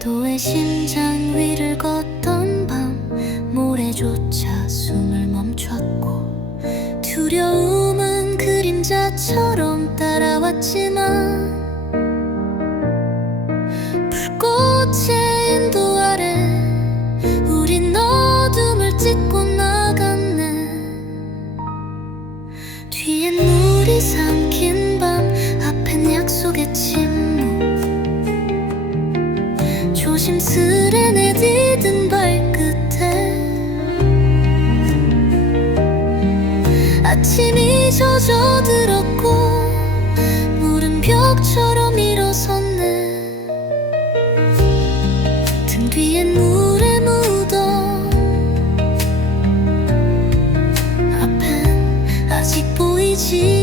파도의 심장 위를 걷던 밤 모래조차 숨을 멈췄고 두려움은 그림자처럼 따라왔지만 불꽃의 인도 아래 우린 어둠을 찢고 나갔네. 뒤엔 조심스레 내딛은 발끝에. 아침이 젖어들었고 물은 벽처럼 일어섰네. 등 뒤엔 물에 묻어. 앞엔 아직 보이지